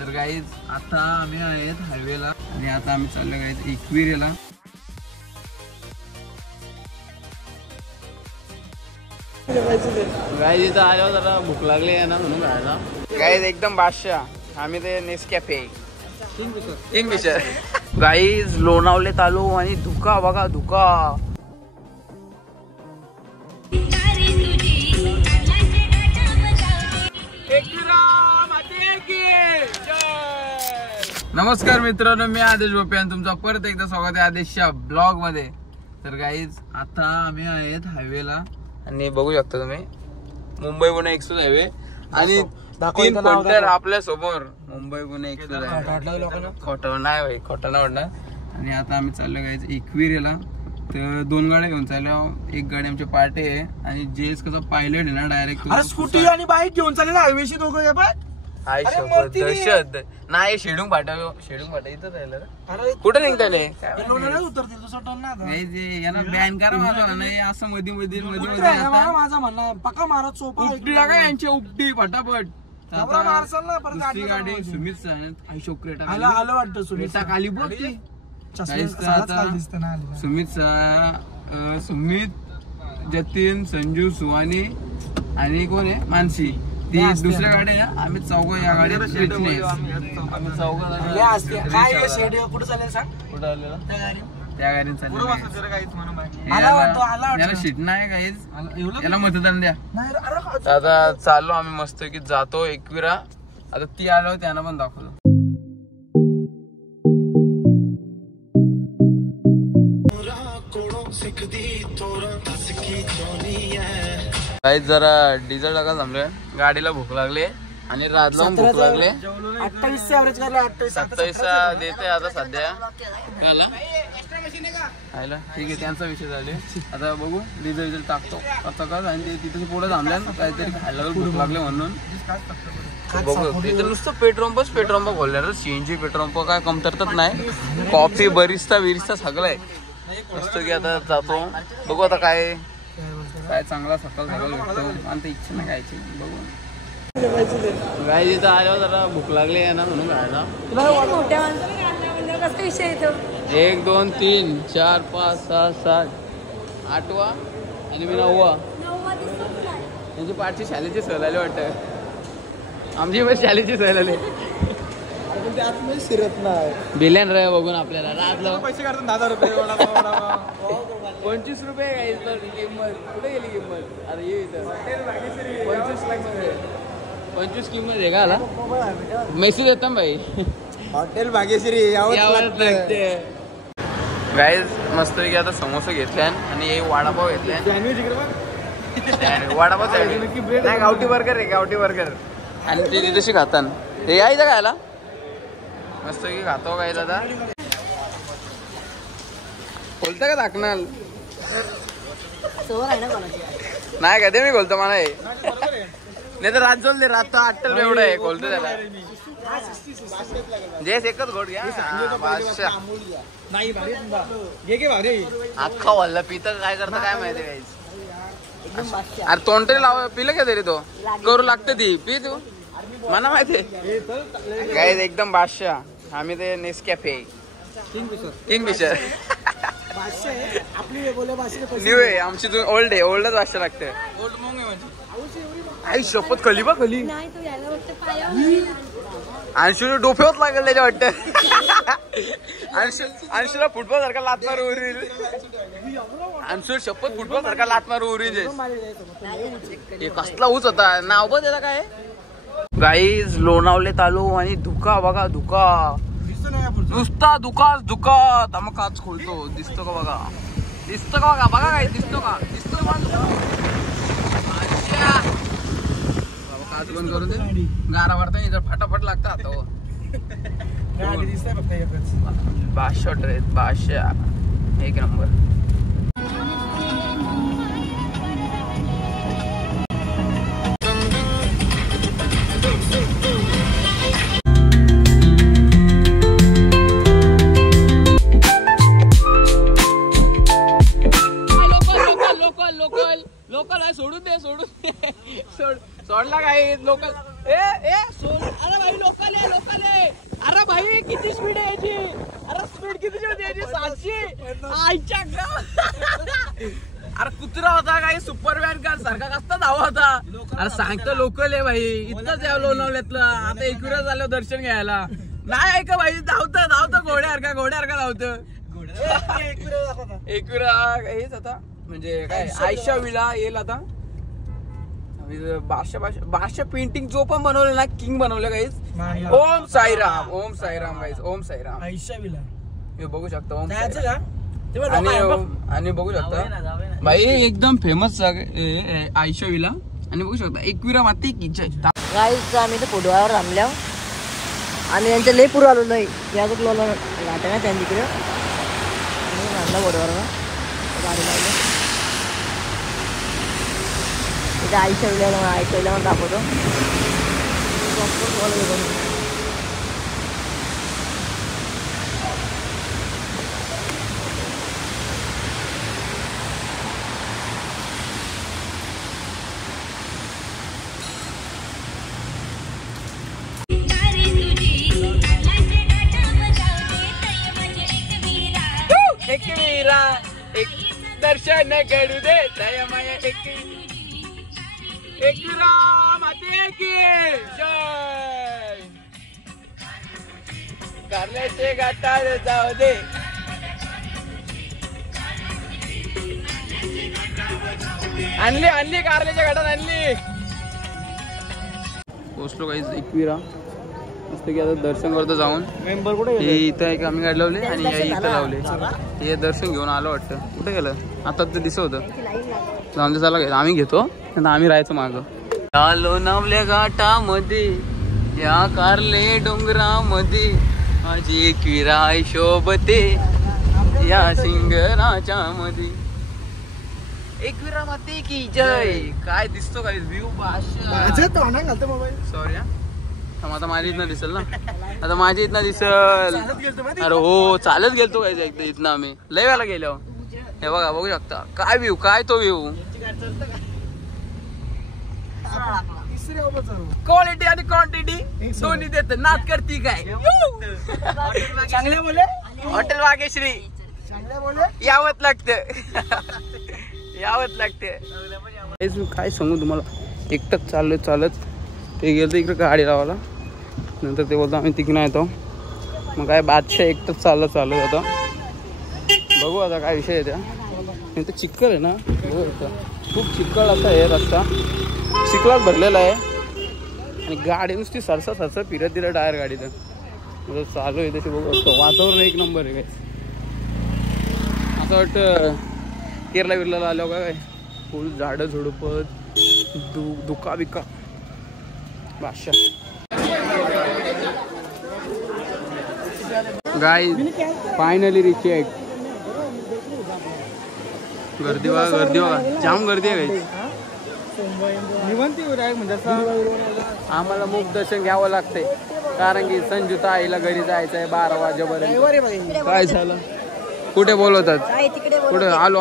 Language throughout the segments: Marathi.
तर गाईज आता आम्ही आहेत हायवेला आणि आता आम्ही चाललो गाईज एकविरेला. गाईज इथं आल्यावर जरा भूक लागली आहे ना म्हणून खायला. गाईज एकदम बादशाह आम्ही ते नेसकॅफे किंगफिशर. गाईज लोणावलेत आलो आणि धुका बघा धुका. नमस्कार मित्रांनो, मी आदेश भोपे आणि तुमचं परत एकदा स्वागत आहे आदेशच्या ब्लॉग मध्ये. तर गाईज आता आम्ही आहेत हायवेला आणि बघू शकता तुम्ही मुंबई पुणे एक्सप्रेस हायवे आणि 3 पॉइंटर आपल्या समोर. मुंबई पुणे एक्सप्रेस हायवे खोटं नाही भाई, खोटं नाही वाटणार. आणि आता आम्ही चाललो गाईज एकविरेला. तर 2 गाड्या घेऊन चाललो. एक गाडी आमची पार्टी आहे आणि जेस कसा पायलट आहे ना डायरेक्ट स्कूटी आणि बाईक घेऊन चालले ना हायवेशी दोघं. दहशत नाही. शेडून पाठव इथं राहिलं. कुठे निघताले यांना बॅन करा माझा नाही असं मध्ये मध्ये माझा म्हणणं पक्का मारत सोपा उपटी लागा यांची उपटी फटाफट. दुसरी गाडी सुमित अशोक क्रेटा आलं वाटतं क्रेटा खाली बोलते. सुमित जतीन संजू सुहानी आणि कोण आहे मानसी. ती दुसऱ्या गाडी आहे. आम्ही चौघ या गाडीत आम्ही चौघ त्या गाडीत चाललो. याला शीट नाही काहीच, याला मतदान द्या. आता चाललो आम्ही मस्त की जातो एकविरा. आता ती आलो त्यांना पण दाखवतो. काही जरा डिझेल टाका थांबलोय. गाडीला भूक लागली आणि रातला भूक लागले. 28 ॲव्हरेज करला. 27 देते आता सध्या. ठीक आहे त्यांचा विषय झाले. आता बघू डिझेल टाकतो आता का. आणि तिथे पुढे थांबल्या काहीतरी खायला भूक लागले म्हणून बघू. तिथे नुसतं पेट्रोल पंप खोलणार. सीएनजी पेट्रोल पंप काय कमतरतच नाही. कॉफी बरिस्ता विरिस्ता सगळं आहे मस्त की. आता जातो बघू आता काय चांगला सकाळ भेटतो. आणि इच्छा नाही खायची. बघू गाय इथं आल्यावर जरा भूक लागली आहे ना म्हणून खायला. 1 2 3 4 5 6 7 8वा आणि मी 9वा. त्यांची पाठची शाळेची सहल आली वाटतं. आमची पण शाळेची सहल आली. बिल्यान रे बघून आपल्याला रातला पैसे काढतात 10,000 रुपये. 25 रुपये काय किंमत. कुठे गेली किंमत. अरे ये इथं 25 किंमत आहे का. आला मेसेज येतो भाई. हॉटेल भाग्यश्री यावंच लागते. गाईज मस्त पैकी आता समोसा घेतल्या आणि वडापाव घेतल्या. वडापाव नाही गावठी बर्गर आहे. गावठी बर्गर आणि ती तशी खाताना हे यायचं खायला मस्त की खातो. काय दादा बोलतं का दाखणार नाही का ते मी बोलतो मला. नाही तर रात जोल दे. रात 8 एवढं आहे बोलतो त्याला. जेस एकच घोट घ्या. अख्खा वल्ला पितं काय करतं काय माहिती काही. अरे तोंडरी लाव पिलं का तरी तो करू लागतं ती पी तू मला माहितीये. काय एकदम बादशाह आम्ही ते नेसकॅफे किंगफिशर न्यू आहे. आमची ओल्ड आहे. ओल्डच भाषा लागते. ओल्ड मग आई शपथ खली बा खली. अंशूला डोफ्यावर लागेल त्याच्या वाटतं. अंशूला फुटबॉल सारखा लात मारू उरील. अंशू शपथ फुटबॉल सारखा लात मारू उरील. हे कसला ऊच होता नाव बघ त्याला काय. गाईज लोणावलेत आलो आणि धुका बघा धुका. नुसता धुकाच धुका. मग काच खोलतो. दिसतो का बघा. दिसतो का बघा. बघा काय दिसतो का. दिसतो का काच बंद करून दे. गारा वाढता इथं फटाफट लागतं आता. बादशाह ड्रेस बादशाह 1 नंबर. लोकल आहे. सोडून दे सोडला काय लोकल. ए सोड. अरे भाई लोकल आहे. अरे कुत्रा होता काही सुपरमॅन का सारखा कसता धावा होता. अरे सांगतो लोकल आहे भाई, इथंच या लोणावल्यातलं. आता एकविरा झालं दर्शन घ्यायला. नाही ऐका भाई, धावतं घोड्यासारखा धावतं. एकविरा हेच आता म्हणजे काय आयशा विला येईल आता. बादशाह पेंटिंग जो पण बनवले ना, किंग बनवले guys. Om Sairam guys, Om Sairam. Ayesha villa हे बघू शकता ओम जायचं साईराम. का? आणि बघू शकता भाई एकदम फेमस आयशा विला. आणि बघू शकता एकविरा माती की गाईज आम्ही तर फोटोवर थांबल्या आणि यांच्या लय पूर आलो नाही याच लोला घाट आहे ना त्यांच्याकडे. थांबला फोटोवर गाडी लावली इथे आयशा विला दाखवतो. एकविरा एक दर्शन घडू दे दयामय एकविरा माते की जय. कारल्याचे घाटार जाऊ दे. आणली कारल्याच्या घाटात आणली. पोचलो काही एकविरा मस्त की आता दर्शन करतो जाऊन. मेंबर कुठे हे इथं एक आम्ही गाडी लावले आणि इथं लावले. हे दर्शन घेऊन आलो वाटतं. कुठे गेलं आता ते दिसत होतं. जाऊन ते चला आम्ही घेतो आम्ही राहायचं मागं. या लोणावल्या घाटामध्ये या कारले डोंगरामध्ये माझी एकविरा शोभते या सिंगराच्या मध्ये. एकविरा माते की जय. काय दिसतो काय व्ह्यू घालतो मोबाईल. सॉरी आता माझ्या इथनं दिसेल ना. आता माझ्या इथनं दिसल. अरे हो चालत गेलतो काय एकदा इथनं आम्ही लय वेळा गेलो. हे बघा बघू शकता काय व्ह्यू, काय तो व्ह्यू. क्वालिटी आणि क्वांटिटी दोन्ही देत नाच करती काय. चांगले बोले हॉटेल वागेश्री यावत लागतं. काय सांगू तुम्हाला, एकटंच चाललोय चालत. ते गेलं इकडे गाडी लावायला. नंतर ते बोलतो आम्ही तिकडे येतो. मग काय बादशाह एकटंच चाललो होता. बघू आता काय विषय आहे त्या. नंतर चिखल आहे ना, खूप चिखल असा आहे रस्ता. चिखलात भरलेला आहे आणि गाडी नुसती सरसा फिरत दिलं टायर गाडीचं. चालू आहे तशी बघू शकतो. वातावरण एक नंबर आहे. काय असं वाटतं केरला बिरला आलो का काय. फुल झाडं झुडपत दुका बिका. बादशाह गाइस फायनली रिच आहे. गर्दी बघा जाम गर्दी आहे गाइस. आम्हाला मुख दर्शन घ्यावं लागतंय कारण की संजुता आईला घरी जायचं आहे 12 वाजेपर्यंत. काय झालं कुठे बोलवतात कुठे. आलो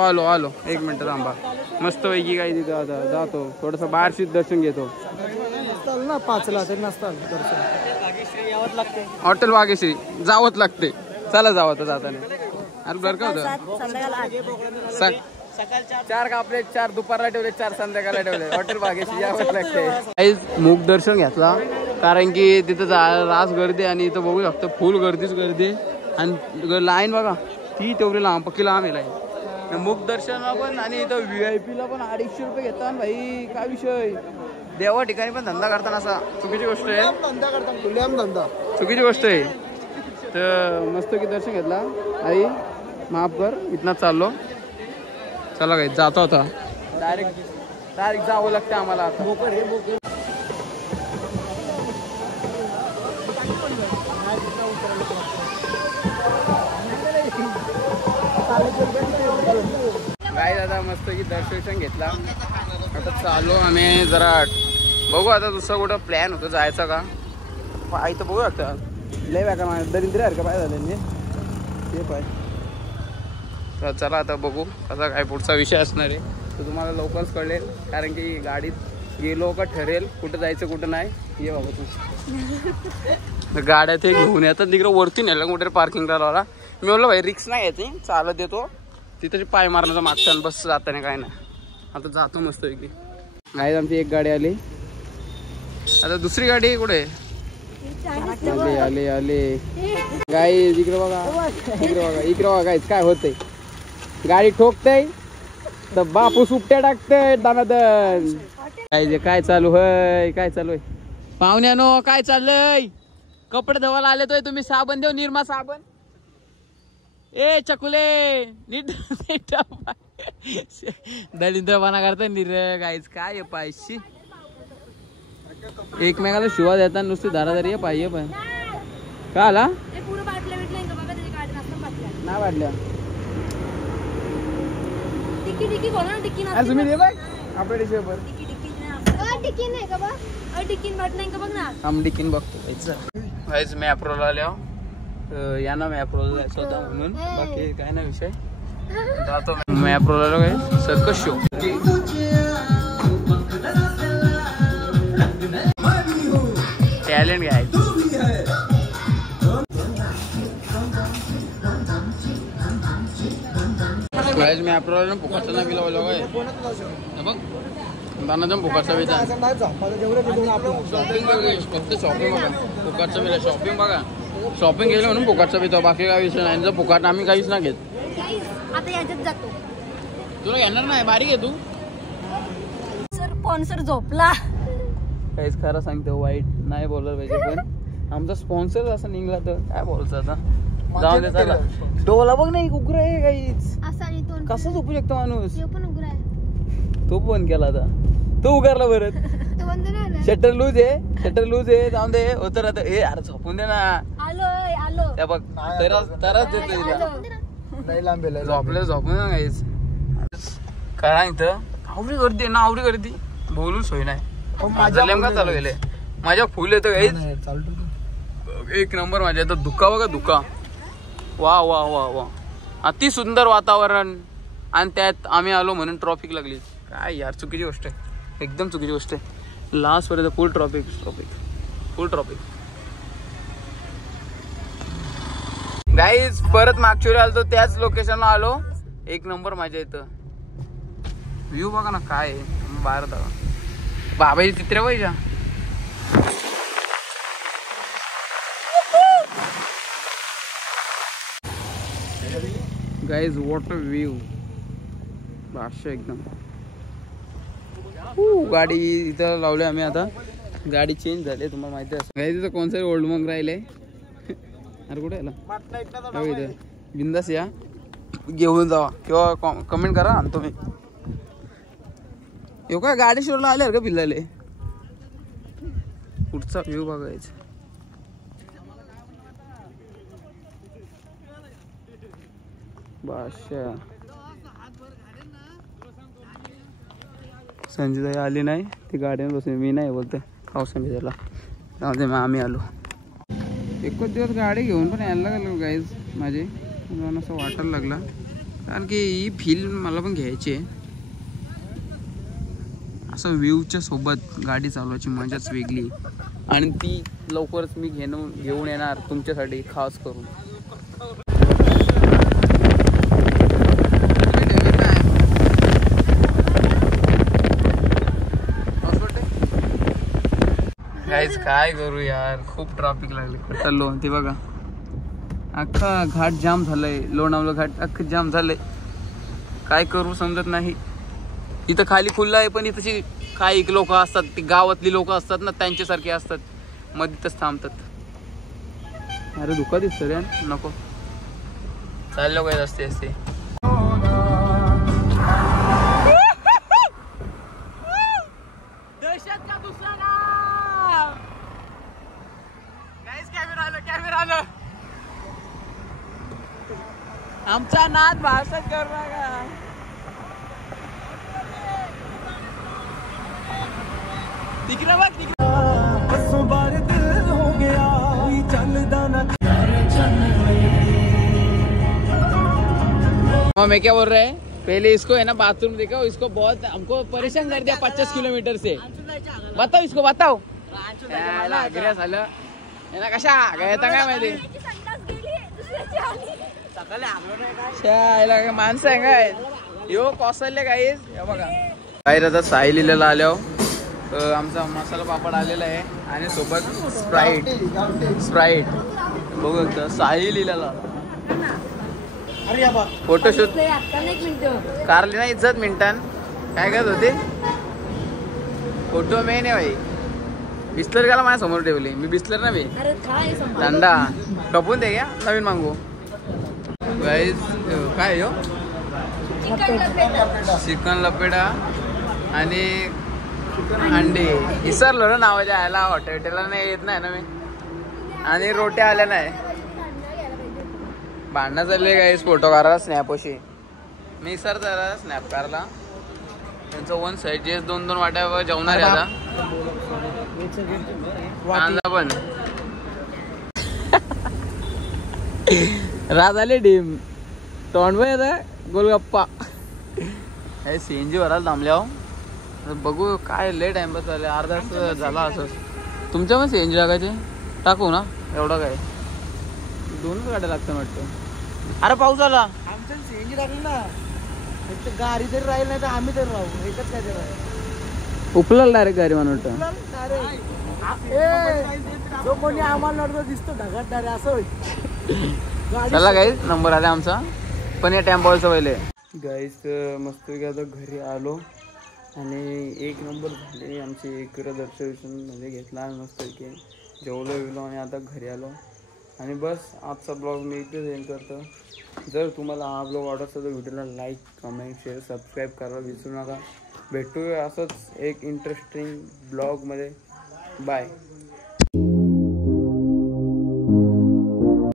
1 मिनिट थांबा. मस्त पैकी काय तिथं आता जातो थोडस बाहेरशीच दर्शन घेतो. ना 5ला तरी नसतात दर्शन. हॉटेल वागेश्री जावंच लागते. चला जावं तर जाताना. अरे बरं का होतं 4 कापले 4 दुपारला ठेवले 4 संध्याकाळला ठेवले. हॉटेल वागेश्री यावंच लागते. मुख दर्शन घेतला कारण की तिथं रास गर्दी आणि इथं बघू शकतो फुल गर्दीच गर्दी. आणि लाईन बघा ती तेवढी पक्की लांब आहे लाईन. मुख दर्शनला पण आणि इथं VIP ला पण 250 रुपये घेतात भाई. काय विषय. देवा ठिकाणी पण धंदा करताना असा चुकीची गोष्ट आहे. धंदा चुकीची गोष्ट आहे. तर मस्त की दर्शन घेतला. आई माफ कर इथनं चाललो. चला काही जातो आता. डायरेक्ट जावं लागतं आम्हाला आता. काय दादा मस्त की दर्शन घेतला. आता चालू आम्ही जरा बघू आता दुसरा कुठं प्लॅन होतं जायचा का. पाय तर बघू लागतं लय बॅका दरिद्र आहे का पाय झाले ते पाय. तर चला आता बघू कसा काय पुढचा विषय असणार आहे. तर तुम्हाला लवकरच कळेल कारण की गाडीत गेलो का ठरेल कुठं जायचं कुठं नाही. ये बाबा तू गाड्या ते घेऊन येतात तिकडे वरती नेलं कुठे पार्किंगला लावला. मी बोललो भाई रिक्स नाही येते चालत येतो तिथे पाय मारण्याचा मागचा बस जाताना काय नाही. आता जातो मस्त पैकी. गाईज आमची एक गाडी आली. आता दुसरी गाडी कुठे आले आले आले. गाईज इकडे बघा इकडे बघा गाईज काय होतंय. गाडी ठोकतय तर बापूस उपट्या टाकतय दानादन. काय चालू है काय चालू आहे पाहुण्यानो. काय चाललंय. कपडे धुवायला आले तोय तुम्ही. साबण देऊ निरमा साबण. ए चकुले नीट दलिंद्रपणा करता निर गाईच काय पायशी. एकमेकाला शिवा देता नुसती धाराधारी पाहिजे. पण का आला नाही वाटल्या तुम्ही दिलाय आपल्या डिशेवर आम डिकीन बघतो. मॅप्रोला आल्या यांना मॅप्रोला जायचं होता म्हणून बाकी काय ना विषय. जातो मॅप्रोला काय सर्कस शो. टॅलेंट काय मी अप्रोला फुकटचा ना बिला बघ दाना जम फुकटचा बिला फक्त शॉपिंग बघा. फुकटचा बिला शॉपिंग बघा. शॉपिंग केलं म्हणून फुकटचा बितो. बाकी काय विषय नाही. जर फुकट आम्ही काहीच नाही घेत. आता याच्यात जातो. तुला घेणार नाही बारीक आहे तू. स्पॉन्सर झोपला. काहीच खरं सांगतो वाईट नाही बोलायला पाहिजे. पण आमचा स्पॉन्सर असं निघला तर काय बोलतो आता. जाऊन दे चला. डोला बघ नाही उग्र आहे काहीच. कसं झोपू शकतो माणूस. तो पण केला आता. तो उगारला परत. शटर लूज आहे जाऊन दे होत राहत. ए अरे झोपून दे ना. त्या बघ तरच देतो झोपले झोपून दे ना काहीच. काय इथं आवडी गर्दी ना आवडी गर्दी बोलून सोय नाही. माझ्या नेमका चालू गेले. माझ्या फुल येतं काहीच एक नंबर. माझ्या इथं धुका बघा धुका. वा वा वा वा अति सुंदर वातावरण. आणि त्यात आम्ही आलो म्हणून ट्रॉफिक लागली. काय यार चुकीची गोष्ट आहे. एकदम चुकीची गोष्ट आहे. लास्ट पर्यंत full traffic full traffic. Guys परत मागच्या वेळी आलो त्याच लोकेशनला आलो. एक नंबर माझ्या इथं व्ह्यू बघा ना काय बाहेर दादा. बाबाची चित्र पाहिजे. गाईज वॉटर व्ह्यू भाषा एकदम. गाडी इथं लावली आम्ही. आता गाडी चेंज झाली तुम्हाला माहिती आहे. गाईज इथं कोणतं ओल्ड मंग राहिले. अरे कुठे आला इथं बिंदास या घेऊन जावा किंवा कमेंट करा आणतो मी. येऊ काय गाडी शोरला आले का पिल्लाले. पुढचा व्ह्यू बघायचा. बादशाह संजय आली नाही. ती गाडीने बसून मी नाही बोलते खाऊ संजयला. त्यामध्ये मग आम्ही आलो. एकच दिवस गाडी घेऊन पण यायला लागलो गाईज माझी. मला असं वाटायला लागला कारण की ही फिल्म मला पण घ्यायची आहे. असं व्ह्यूच्या सोबत गाडी चालवायची मजाच वेगळी. आणि ती लवकरच मी घेऊन येणार तुमच्यासाठी खास करून. गाईज काय करू यार खूप ट्रॅफिक लागले. चाललो ते बघा अख्खा घाट जाम झालंय. लोणावळा घाट अख्खं जाम झालंय. काय करू समजत नाही. इथं खाली खुल्ला आहे पण इथं काही लोक असतात ती गावातली लोक असतात ना त्यांच्यासारखे असतात. मध्येच थांबतात. अरे धुका दिसत रे नको चाललो काय असते असते. आमचा नाद भाषण कर रहा. तिकडे बघ तिकडे. मैं क्या बोल रहे हैं पहले इसको है ना बाथरूम दिखाओ. इसको बहुत हमको परेशान कर दिया 50 किलोमीटर से. बताओ इसको बताओ. है ना कशा काय माहिती. काय माणसं आहे काय यो कोसळले काही बघा बाहेर आता साई लिहिलेला आल्यावर आमचा मसाला पापड आलेला आहे आणि सोबत स्प्राईट बघू शकता साई लिहिलेला फोटोशूट कारली ना इज्जत मिनिटान काय करत होते फोटो मेन आहे भाई बिस्लर गेला माझ्या समोर ठेवली मी बिस्लर ना मी थंडा कपून दे घ्या नवीन मागू गाईज काय हो चिकन लपेडा आणि अंडी विसरलो ना नावाच्या आयला हॉटेलला नाही येत नाही ना मी आणि रोट्या आल्या नाही भांडणं चालले गाईज फोटो काढायला स्नॅपशी मी सर जरा स्नॅप काढला त्यांचं वन साईड जे 2-2 वाट्या जेवणार आहे आता कांदा पण राज आले डीम तोंड आता गोलगप्पा हे सीएनजी भरायला थांबल्या बघू काय लेट टाइमपास झाले अर्धा तास झाला असं तुमच्या पण सीएनजी लागायचे टाकू ना एवढं काय 2 गाड्या लागतं वाटतं अरे पाऊस आला आमच्या सीएनजी लागली ना गाडी तरी राहील नाही तर आम्ही तरी राहू एकच काय तरी उपलाल डायरेक्ट गाडी म्हणून जो कोणी आम्हाला नडतो दिसतो ढगात डायरेक्ट असं होईल चला गाईज नंबर आला आमचा पण या टेम्पॉलचं पहिले गाईज मस्त आता घरी आलो आणि 1 नंबर झाले आमचे एक दर्शन मध्ये घेतला मस्त की जेवलो गेलो आणि आता घरी आलो आणि बस आजचा ब्लॉग मी इथेच एंड करतो जर तुम्हाला हा ब्लॉग आवडत असेल तर व्हिडिओला लाईक कमेंट शेअर सबस्क्राईब करायला विसरू नका भेटूया असंच एक इंटरेस्टिंग ब्लॉगमध्ये बाय